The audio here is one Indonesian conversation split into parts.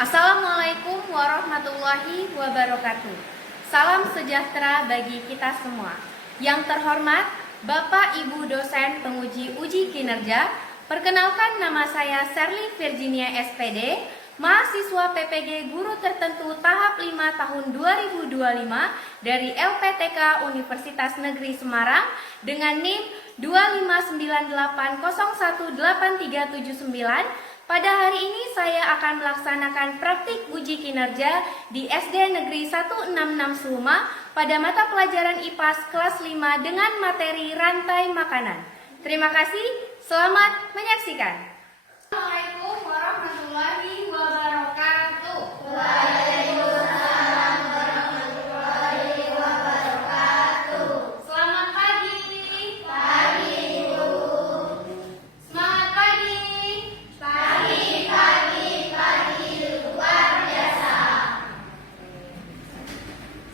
Assalamualaikum warahmatullahi wabarakatuh. Salam sejahtera bagi kita semua. Yang terhormat Bapak Ibu dosen penguji uji kinerja, perkenalkan nama saya Sherly Virginia SPD, mahasiswa PPG Guru Tertentu tahap 5 tahun 2025 dari LPTK Universitas Negeri Semarang dengan NIM 259801839. Pada hari ini saya akan melaksanakan praktik uji kinerja di SD Negeri 166 Seluma pada mata pelajaran IPAS kelas 5 dengan materi rantai makanan. Terima kasih, selamat menyaksikan. Assalamualaikum warahmatullahi wabarakatuh. Waalaikumsalam warahmatullahi wabarakatuh. Selamat pagi. Pagi, Ibu. Semangat pagi. Pagi luar biasa.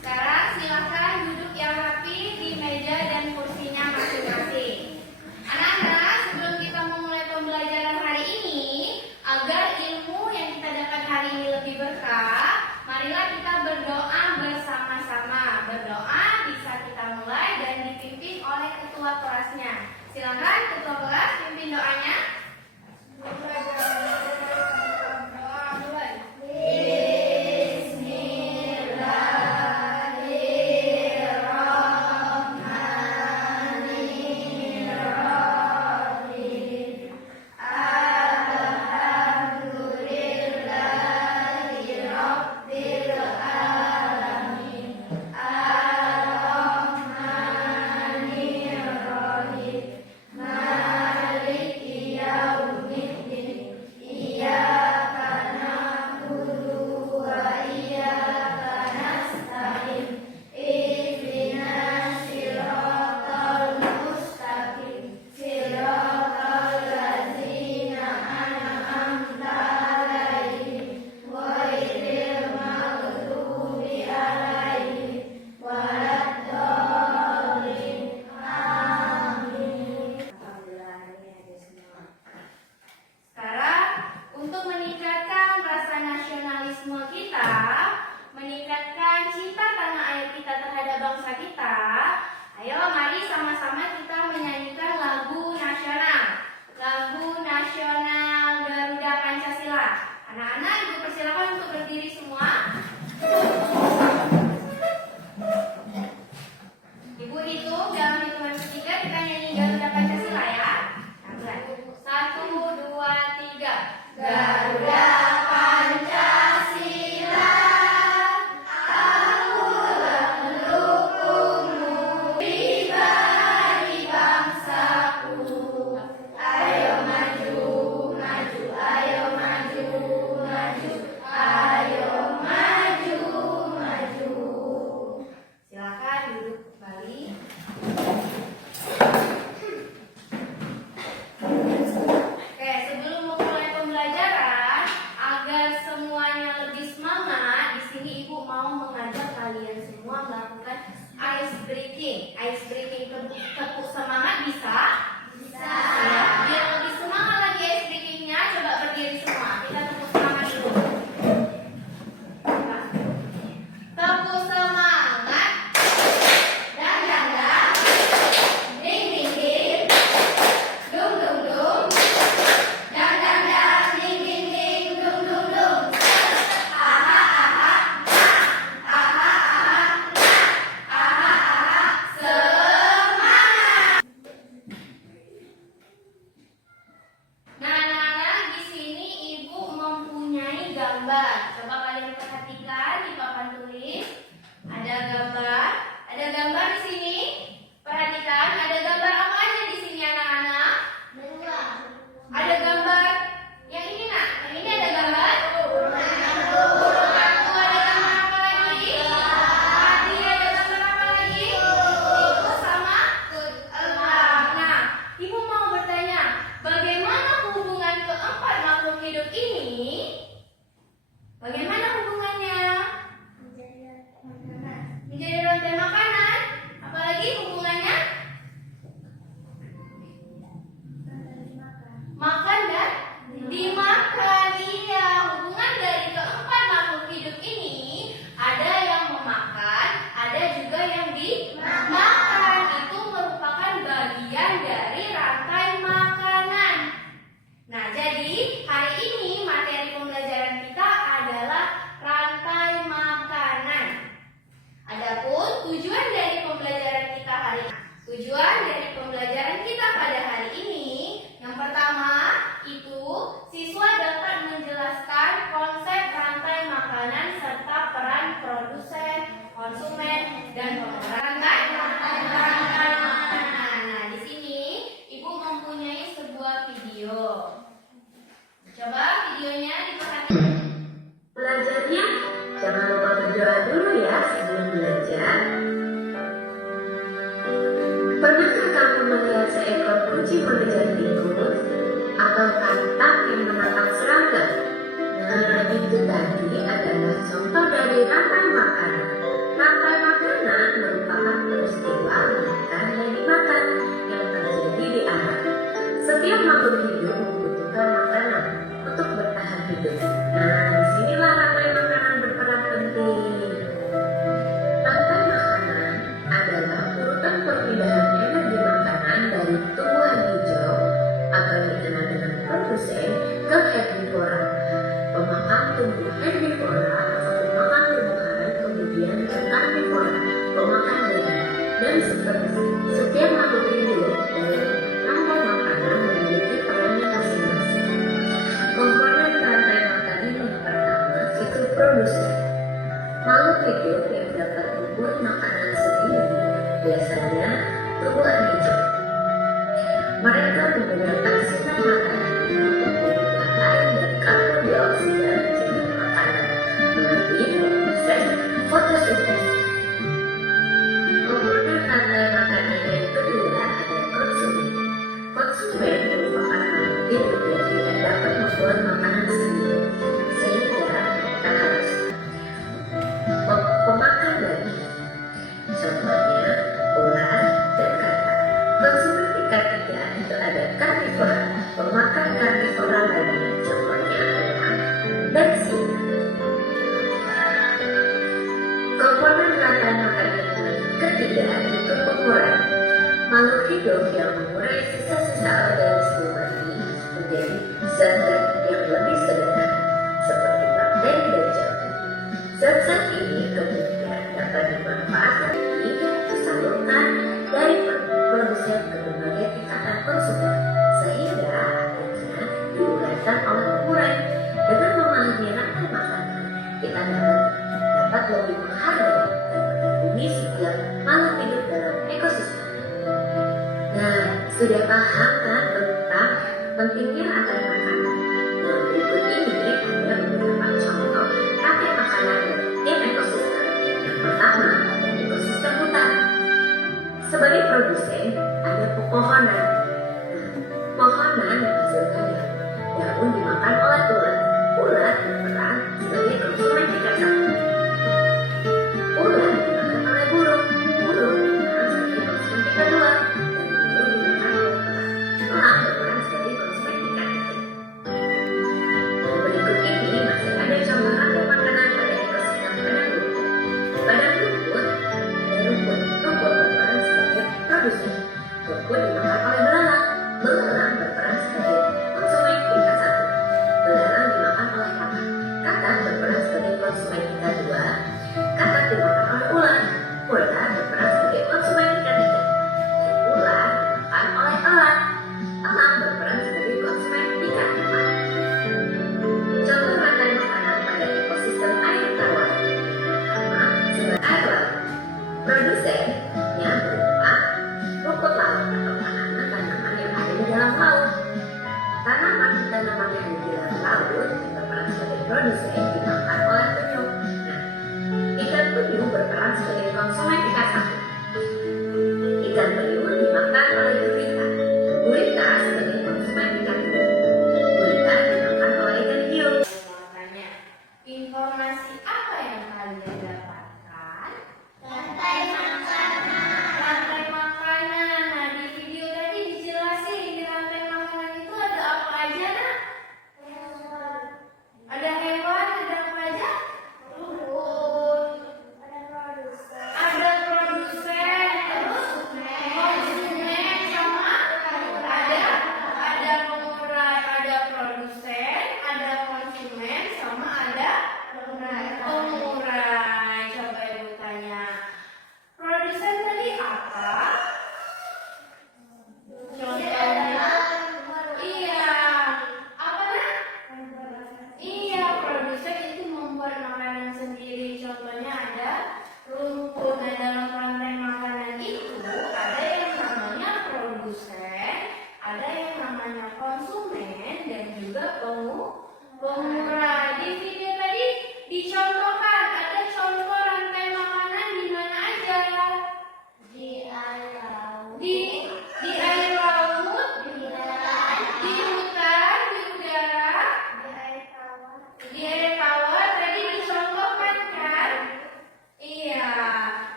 Sekarang silakan duduk yang rapi di meja dan kursinya masing-masing. Anak-anak, sebelum kita memulai pembelajaran hari ini, agar ilmu yang kita dapat hari ini lebih berkah, marilah kita berdoa bersama-sama. Berdoa bisa kita mulai dan dipimpin oleh ketua kelasnya. Silakan ketua kelas pimpin doanya. Tepuk semangat bisa? Bisa. Biar lebih semangat lagi ice breakingnya, coba berdiri semua. Kita tepuk semangat dulu. Tepuk semangat. Dan dang, ding ding ding, dung dung dung. Dan dang, ding ding ding, dung dung dung. Aha aha, aha aha, aha aha. Nah, di sini Ibu mempunyai gambar. Coba kalian perhatikan di papan tulis. Ada gambar di sini. Perhatikan, ada gambar apa aja di sini anak-anak? Ada gambar yang ini nak. Yang ini ada gambar burung hantu. Ada gambar apa lagi? Hati. Ada gambar apa lagi? Itu sama elang. Nah, Ibu mau bertanya, bagaimana hubungan keempat makhluk hidup ini? Bagaimana? Belajarnya jangan lupa berdoa dulu ya sebelum belajar. Pernahkah kamu melihat seekor kucing mengejar tikus atau katak yang menatang serangga? Nah, itu tadi adalah contoh dari rantai makanan. Rantai makanan merupakan peristiwa makan dan dimakan yang terjadi di alam. Setiap makhluk hidup membutuhkan makanan untuk bertahan hidup. Nah, disinilah rantai makanan berperan penting. Rantai makanan adalah urutan perpindahan energi makanan dari tumbuhan hijau atau yang dikenal dengan produsen ke herbivora. Pemakan tumbuh herbivora atau pemakan tumbuhan kemudian ke karnivora, pemakan daging. Dan seterusnya. Setiap makhluk hidup dalam rantai makanan memiliki perannya masing-masing. Komponen rantai makanan yang pertama itu produsen. Makhluk hidup yang dapat membuat makanan sendiri biasanya tumbuhan hijau. Mereka menggunakan sinar matahari untuk mengubah air dan karbon dioksida menjadi makanan melalui proses fotosintesis. Komponen rantai makanan yang kedua ada konsumen. Konsumen merupakan makhluk hidup yang tidak dapat membuat makanan sendiri, sehingga mereka harus pemakan daging. Contohnya ular dan katak. Konsumen tingkat 3 itu ada karnivora, pemakan karnivora lainnya. Contohnya adalah dan singa. Komponen rantai makanan yang ketiga itu pengurai. Makhluk hidup yang mengurai sisa-sisa organisme mati menjadi zat-zat yang lebih sederhana seperti bakteri dan jamur. Zat-zat ini kemudian dapat dimanfaatkan hingga tersalurkan dari produsen ke berbagai tingkatan konsumen sehingga akhirnya diuraikan oleh pengurai. Dengan memahami rantai makanan, kita dapat lebih menghargai dan melindungi setiap makhluk hidup dalam ekosistem. Nah, sudah paham kan tentang pentingnya rantai makanan? Nah, berikut ini ada beberapa contoh rantai makanan dalam ekosistem. Yang pertama, ekosistem hutan. Sebagai produsen, ada pepohonan. Nah, pohonan menghasilkan daun dimakan oleh ulat. Ulat berperan sebagai konsumen tingkat 1. Ulat dimakan oleh burung. Burung berperan sebagai konsumen tingkat 2. Dan burung dimakan oleh elang. Elang berperan sebagai konsumen tingkat 3. Dan berikut ini masih ada contoh rantai makanan pada ekosistem padang rumput. Padang rumput ada rumput. Rumput berperan sebagai produsen. Rumput dimakan oleh belalang. Belalang berperan sebagai konsumen tingkat 1. Belalang dimakan oleh katak. Katak berperan sebagai konsumen tingkat 2. Katak dimakan oleh ular. Ular berperan sebagai konsumen tingkat 3. Dan ular dimakan oleh elang. Elang berperan sebagai konsumen tingkat 4. Contoh rantai makanan pada ekosistem air tawar. Pertama, sebagai air laut. Produsennya berupa rumput laut atau tanaman-tanaman yang ada di dalam laut. Tanaman-tanaman yang ada di dalam laut berperan sebagai produsen dimakan oleh penyu. Nah, ikan penyu berperan sebagai konsumen tingkat 1. Ikan penyu dimakan oleh gurita. Gurita sebagai konsumen tingkat 2. Gurita dimakan oleh ikan hiu. Makanya, informasi apa yang kalian dapatkan? Rantai makanan. Rantai makanan. Nah, di video tadi dijelasin di rantai makanan itu ada apa aja, Nak? Ada hewan, ada apa aja? Rumput. Ada produsen.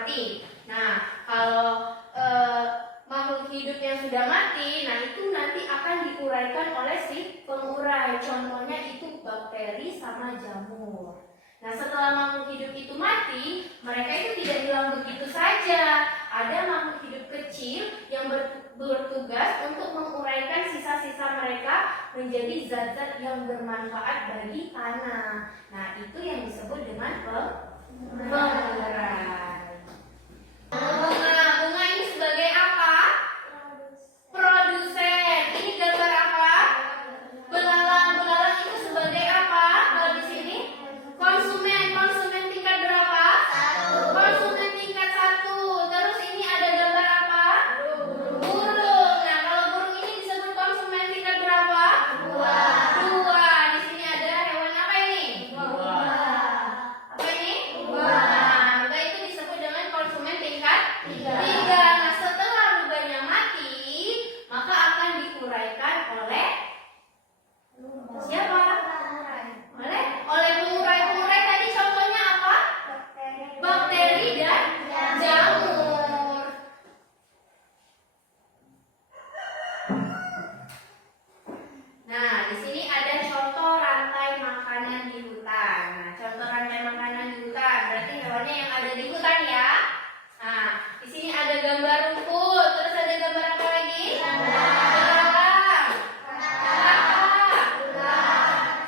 mati. Nah, kalau makhluk hidup yang sudah mati, nah itu nanti akan diuraikan oleh si pengurai. Contohnya itu bakteri sama jamur. Nah, setelah makhluk hidup itu mati, mereka itu tidak hilang begitu saja. Ada makhluk hidup kecil yang bertugas untuk menguraikan sisa-sisa mereka menjadi zat-zat yang bermanfaat bagi tanah. Nah, itu yang disebut dengan pengurai. Bunga ini sebagai apa? Produsen. Ini gambar apa? Belalang. Belalang itu sebagai apa? Kalau di sini konsumen. Konsumen tingkat berapa? 1. Konsumen tingkat 1. Terus ini ada gambar apa? Burung. Nah, kalau burung ini disebut konsumen tingkat berapa? 2. Di sini ada hewan apa ini? Apa ini? Nah, rubah itu disebut dengan konsumen tingkat 3. Nah, setelah rubahnya mati, maka akan diuraikan oleh siapa? Oleh pengurai. Pengurai tadi contohnya apa? Bakteri dan jamur. Nah, di sini ada contoh rantai makanan di hutan. Nah, contoh rantai makanan di hutan berarti hewannya yang ada di hutan ya. Nah, di sini ada gambar rumput, terus ada gambar apa lagi? Belalang.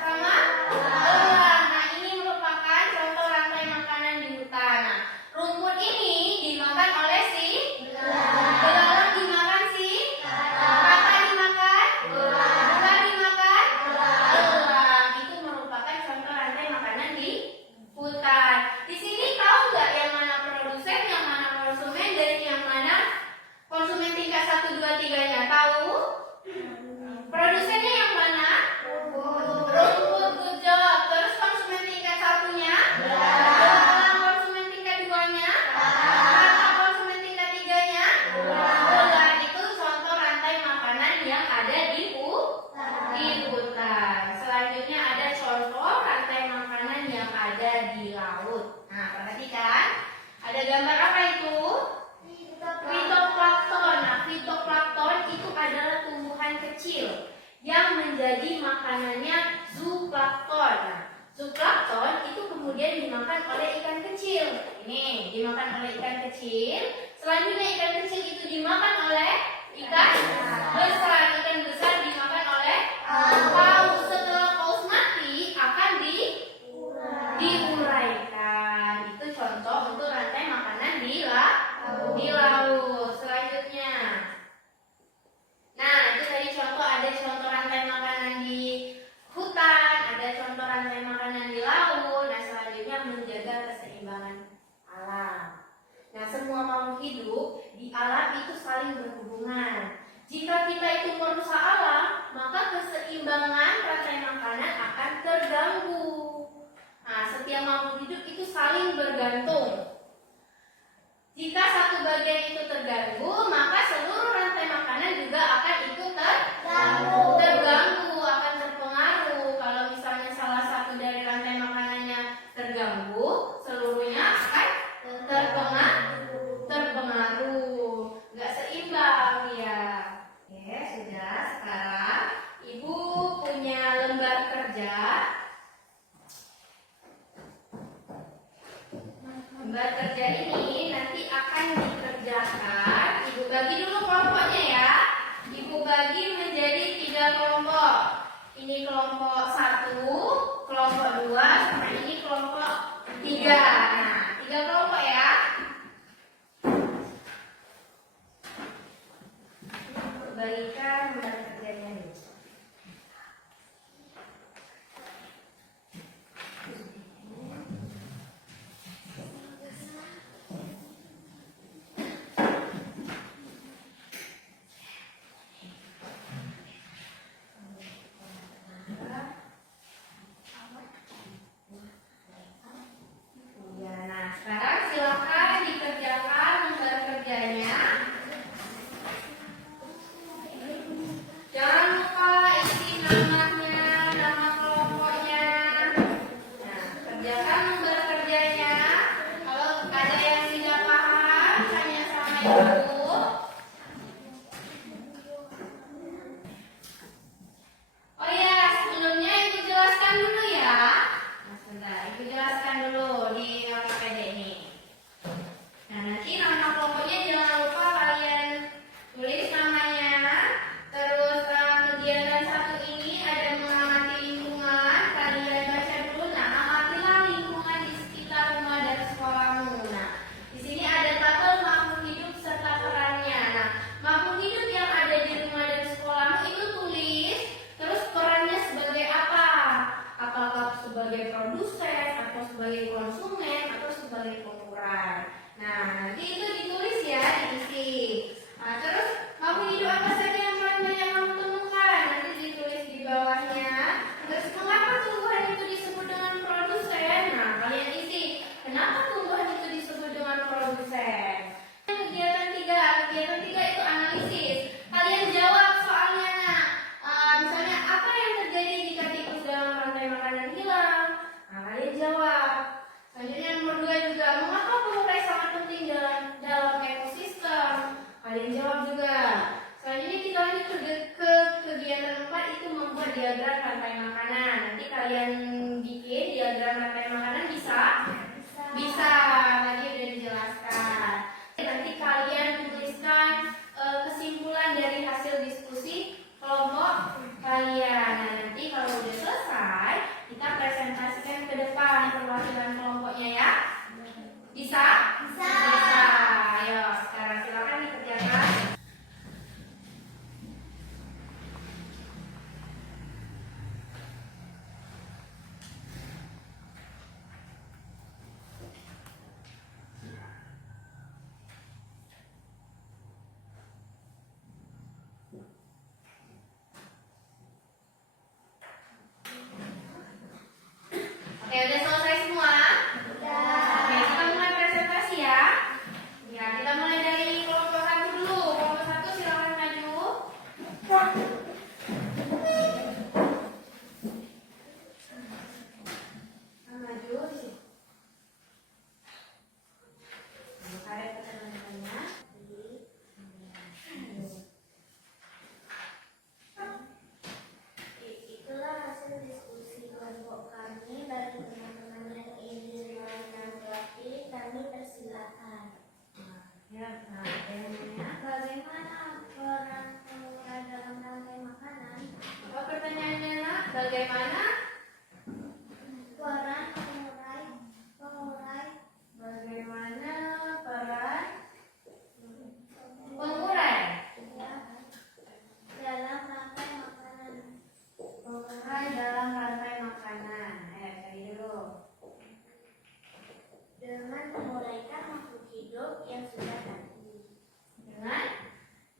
Sama elang. Nah, ini merupakan contoh rantai makanan di hutan. Nah, rumput ini dimakan oleh si belalang, dimakan si kakak, dimakan ular, dimakan elang. Itu merupakan contoh rantai makanan di hutan. Di sini tahu nggak yang mana produsen, yang mana konsumen, dan yang mana konsumen tingkat 1, 2, 3-nya? Tahu? Produsennya yang mana? Rumput, good job. Terus konsumen tingkat 1-nya? Belalang. Konsumen tingkat 2-nya? Kakak. Konsumen tingkat 3-nya? Ular. Itu contoh rantai makanan yang ada di hutan. Selanjutnya ada contoh rantai makanan yang ada di laut. Nah, perhatikan. Ada gambar apa itu? Fitoplankton. Nah, fitoplankton itu adalah tumbuhan kecil yang menjadi makanannya zooplankton. Nah, zooplankton itu kemudian dimakan oleh ikan kecil. Ini dimakan oleh ikan kecil. Selanjutnya ikan kecil itu dimakan oleh ikan besar. Ikan besar dimakan oleh paus. Setelah paus mati akan diuraikan. Itu contoh untuk rantai makanan di laut. Selanjutnya, nah itu tadi contoh, ada contoh rantai makanan di hutan, ada contoh rantai makanan di laut. Nah, selanjutnya menjaga keseimbangan alam. Nah, semua makhluk hidup di alam itu saling berhubungan. Jika kita itu merusak alam, maka keseimbangan rantai makanan akan terganggu. Nah, setiap makhluk hidup itu saling bergantung. Jika satu bagian itu terganggu, maka seluruh rantai makanan juga akan ikut terganggu, akan terpengaruh. Kalau misalnya salah satu dari rantai makanannya terganggu, seluruhnya akan terpengaruh. Nggak seimbang ya. Oke, sudah. Sekarang Ibu punya lembar kerja. Lembar kerja ini nanti akan dikerjakan. Ibu bagi dulu kelompoknya ya. Ibu bagi menjadi 3 kelompok. Ini kelompok 1, kelompok 2, sama ini kelompok 3. Nah, 3 kelompok ya. Bagikan lembar kerjanya nih. Ya, nah sekarang silakan dikerjakan lembar kerjanya. diagram rantai makanan. Nanti kalian bikin diagram rantai makanan bisa? Bisa, tadi udah dijelaskan. Nanti kalian tuliskan kesimpulan dari hasil diskusi kelompok kalian. Nah, nanti kalau udah selesai, kita presentasikan ke depan perwakilan kelompoknya ya. Bisa? Bisa. Ayo, sekarang silakan dikerjakan. Oke, udah selesai semua? Oke, kita mulai presentasi ya. Ya, kita mulai dari kelompok 1 dulu. Kelompok 1 silakan maju. Maju di sini. Karet teman-temannya. Itulah hasil diskusi kelompok kami. Bagi teman-teman yang ingin menanggapi, kami persilakan. Ya, nah, yang mana? Bagaimana peran pengurai dalam rantai makanan? Apa pertanyaannya, Nak? Bagaimana? Peran pengurai Bagaimana peran pengurai? dalam rantai makanan. Pengurai dalam rantai makanan. Cari dulu. Dengan menguraikan makhluk hidup yang sudah mati. Dengan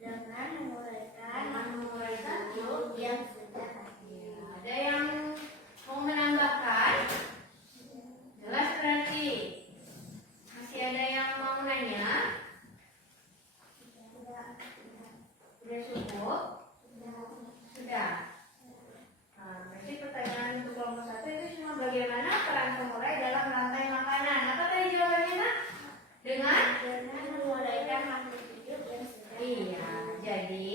Menguraikan menguraikan makhluk yang sudah mati. ada yang mau menambahkan? Jelas berarti. Masih ada yang mau nanya? Sudah cukup? Sudah. Nah, berarti pertanyaan untuk kelompok 1 itu cuma bagaimana peran pengurai dalam rantai makanan. Apa tadi jawabannya, Nak? Dengan? Menguraikan makhluk hidup yang sudah mati. Iya, jadi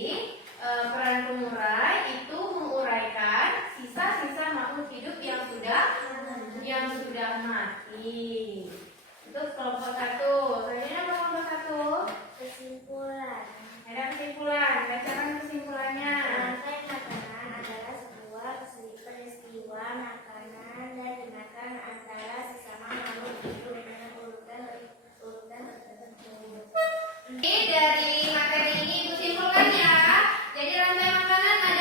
peran pengurai itu menguraikan sisa-sisa makhluk hidup yang sudah mati. Itu kelompok 1. Selanjutnya apa kelompok 1? Kesimpulan. Ada kesimpulan. Bacakan kesimpulannya. Rantai makanan adalah sebuah peristiwa makanan yang dimakan antara sesama makhluk hidup dengan urutan tertentu. Ini dari materi ini Ibu simpulkan ya. Jadi rantai makanan ada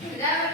Sudah